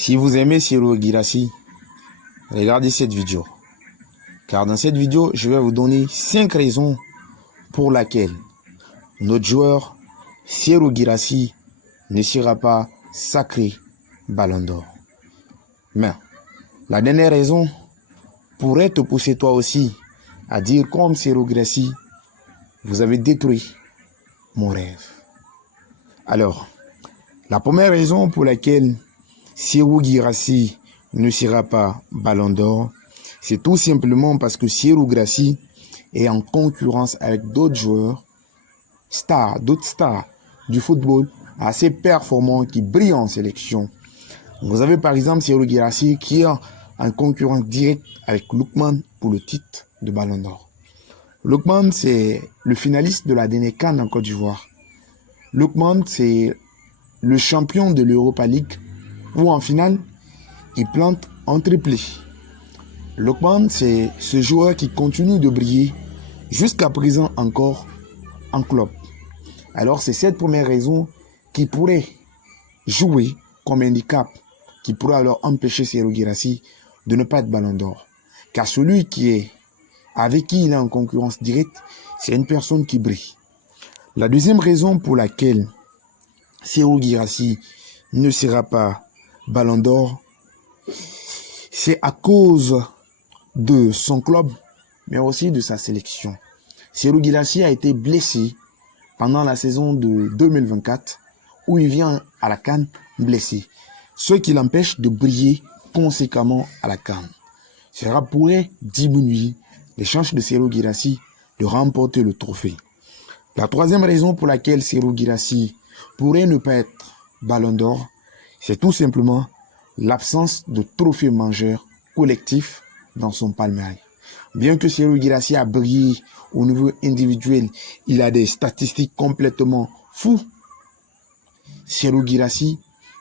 Si vous aimez Serhou Guirassy, regardez cette vidéo. Car dans cette vidéo, je vais vous donner 5 raisons pour lesquelles notre joueur Serhou Guirassy ne sera pas sacré Ballon d'Or. Mais la dernière raison pourrait te pousser toi aussi à dire comme Serhou Guirassy, vous avez détruit mon rêve. Alors, la première raison pour laquelle Serhou Guirassy ne sera pas Ballon d'Or, c'est tout simplement parce que Serhou Guirassy est en concurrence avec d'autres joueurs, d'autres stars du football assez performants qui brillent en sélection. Vous avez par exemple Serhou Guirassy qui est en concurrence directe avec Lookman pour le titre de Ballon d'Or. Lookman, c'est le finaliste de la dernière CAN en Côte d'Ivoire. Lookman, c'est le champion de l'Europa League où en finale, il plante en triplé. Lookman, c'est ce joueur qui continue de briller jusqu'à présent encore en club. Alors c'est cette première raison qui pourrait jouer comme handicap, qui pourrait alors empêcher Serhou Guirassy de ne pas être Ballon d'Or. Car celui avec qui il est en concurrence directe, c'est une personne qui brille. La deuxième raison pour laquelle Serhou Guirassy ne sera pas Ballon d'Or, c'est à cause de son club, mais aussi de sa sélection. Serhou Guirassy a été blessé pendant la saison de 2024, où il vient à la CAN blessé, ce qui l'empêche de briller conséquemment à la CAN. Cela pourrait diminuer les chances de Serhou Guirassy de remporter le trophée. La troisième raison pour laquelle Serhou Guirassy pourrait ne pas être Ballon d'Or, c'est tout simplement l'absence de trophée majeur collectif dans son palmarès. Bien que Serhou Guirassy a brillé au niveau individuel, il a des statistiques complètement fous. Serhou Guirassy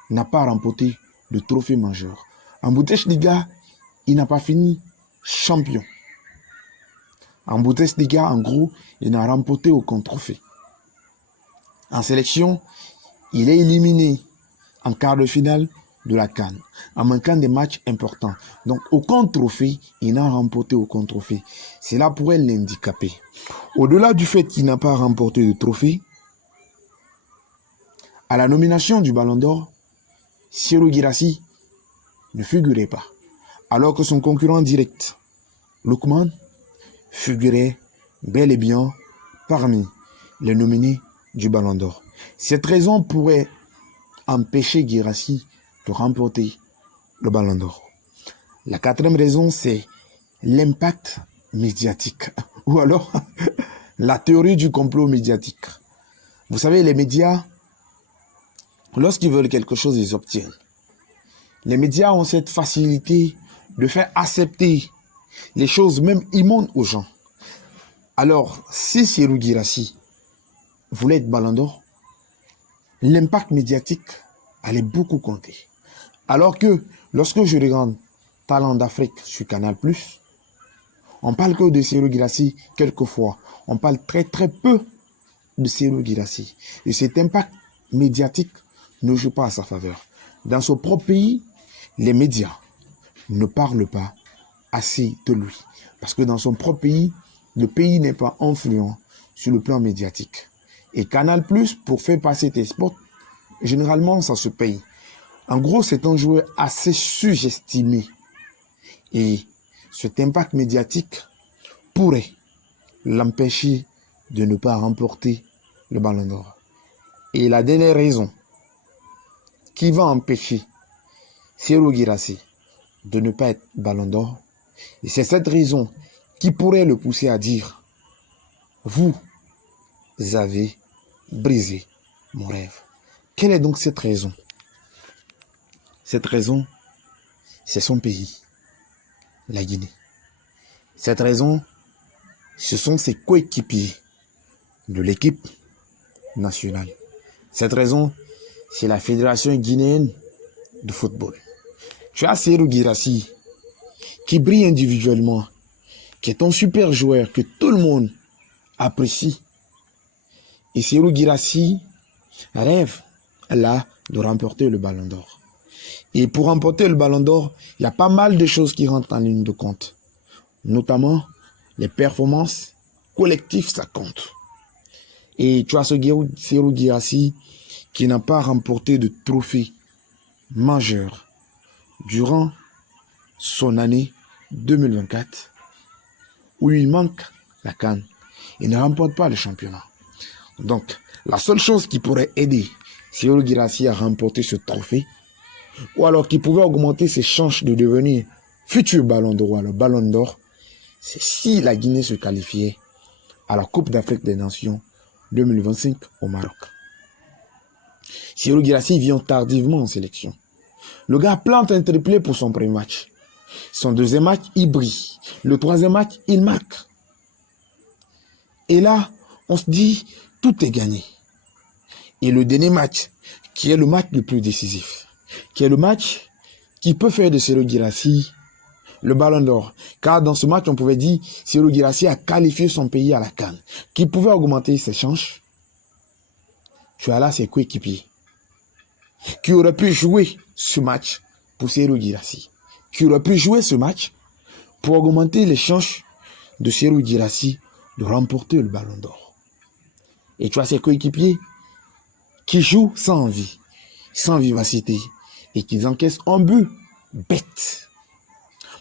n'a pas remporté de trophée majeur. En Bundesliga, il n'a pas fini champion. En Bundesliga, en gros, il n'a remporté aucun trophée. En sélection, il est éliminé en quart de finale de la CAN, en manquant des matchs importants. Donc, aucun trophée, il n'a remporté aucun trophée. Cela pourrait l'handicaper. Au-delà du fait qu'il n'a pas remporté de trophée, à la nomination du Ballon d'Or, Serhou Guirassy ne figurait pas. Alors que son concurrent direct, Lookman, figurait bel et bien parmi les nominés du Ballon d'Or. Cette raison pourrait empêcher Guirassy de remporter le Ballon d'Or. La quatrième raison, c'est l'impact médiatique. Ou alors, la théorie du complot médiatique. Vous savez, les médias, lorsqu'ils veulent quelque chose, ils obtiennent. Les médias ont cette facilité de faire accepter les choses même immondes aux gens. Alors, si Serhou Guirassy voulait être Ballon d'Or, l'impact médiatique allait beaucoup compter. Alors que lorsque je regarde Talent d'Afrique sur Canal+, on parle que de Serhou Guirassy quelquefois. On parle très peu de Serhou Guirassy. Et cet impact médiatique ne joue pas à sa faveur. Dans son propre pays, les médias ne parlent pas assez de lui. Parce que dans son propre pays, le pays n'est pas influent sur le plan médiatique. Et Canal+, pour faire passer tes spots, généralement, ça se paye. En gros, c'est un joueur assez surestimé. Et cet impact médiatique pourrait l'empêcher de ne pas remporter le Ballon d'Or. Et la dernière raison qui va empêcher Serhou Guirassy de ne pas être Ballon d'Or, et c'est cette raison qui pourrait le pousser à dire « Vous avez brisé mon rêve ». Quelle est donc cette raison? Cette raison, c'est son pays, la Guinée. Cette raison, ce sont ses coéquipiers de l'équipe nationale. Cette raison, c'est la Fédération guinéenne de football. Tu as Serhou Guirassy qui brille individuellement, qui est un super joueur que tout le monde apprécie. Et Serhou Guirassy rêve là de remporter le Ballon d'Or. Et pour remporter le ballon d'or, il y a pas mal de choses qui rentrent en ligne de compte. Notamment, les performances collectives, ça compte. Et tu as Serhou Guirassy qui n'a pas remporté de trophée majeur durant son année 2024, où il manque la CAN. Il ne remporte pas le championnat. Donc, la seule chose qui pourrait aider Serhou Guirassy à remporter ce trophée, ou alors qui pouvait augmenter ses chances de devenir futur ballon d'or, le ballon d'or, c'est si la Guinée se qualifiait à la Coupe d'Afrique des Nations 2025 au Maroc. Serhou Guirassy vient tardivement en sélection. Le gars plante un triplé pour son premier match. Son deuxième match, il brille. Le troisième match, il marque. Et là, on se dit, tout est gagné. Et le dernier match, qui est le match le plus décisif, qui est le match qui peut faire de Serhou Guirassy le ballon d'or. Car dans ce match, on pouvait dire Serhou Guirassy a qualifié son pays à la CAN, qui pouvait augmenter ses chances. Tu as là ses coéquipiers qui auraient pu jouer ce match pour Serhou Guirassy, qui auraient pu jouer ce match pour augmenter les chances de Serhou Guirassy de remporter le ballon d'or. Et tu as ses coéquipiers qui jouent sans envie, sans vivacité, et qui encaissent un but bête,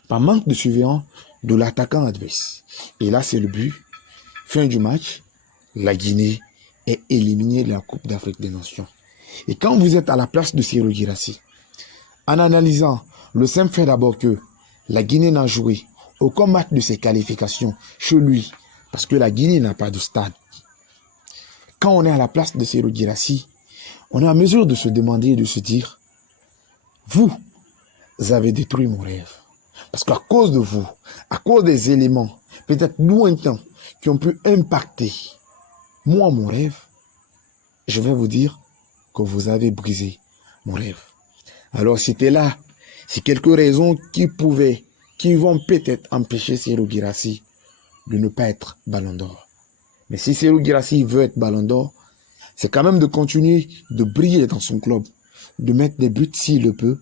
par manque de surveillance de l'attaquant adverse. Et là, c'est le but. Fin du match, la Guinée est éliminée de la Coupe d'Afrique des Nations. Et quand vous êtes à la place de Serhou Guirassy, en analysant le simple fait d'abord que la Guinée n'a joué aucun match de ses qualifications chez lui, parce que la Guinée n'a pas de stade. Quand on est à la place de Serhou Guirassy, on est en mesure de se demander et de se dire, vous avez détruit mon rêve. Parce qu'à cause de vous, à cause des éléments peut-être lointains qui ont pu impacter moi, mon rêve, je vais vous dire que vous avez brisé mon rêve. Alors c'était là, c'est quelques raisons qui vont peut-être empêcher Serhou Guirassy de ne pas être ballon d'or. Mais si Serhou Guirassy veut être ballon d'or, c'est quand même de continuer de briller dans son club, de mettre des buts s'il le peut,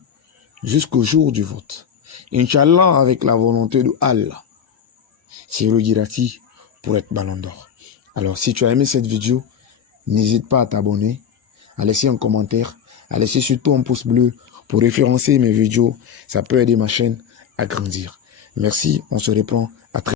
jusqu'au jour du vote. Inch'Allah, avec la volonté de Allah, Serhou Guirassy pour être ballon d'or. Alors, si tu as aimé cette vidéo, n'hésite pas à t'abonner, à laisser un commentaire, à laisser surtout un pouce bleu pour référencer mes vidéos. Ça peut aider ma chaîne à grandir. Merci, on se reprend à très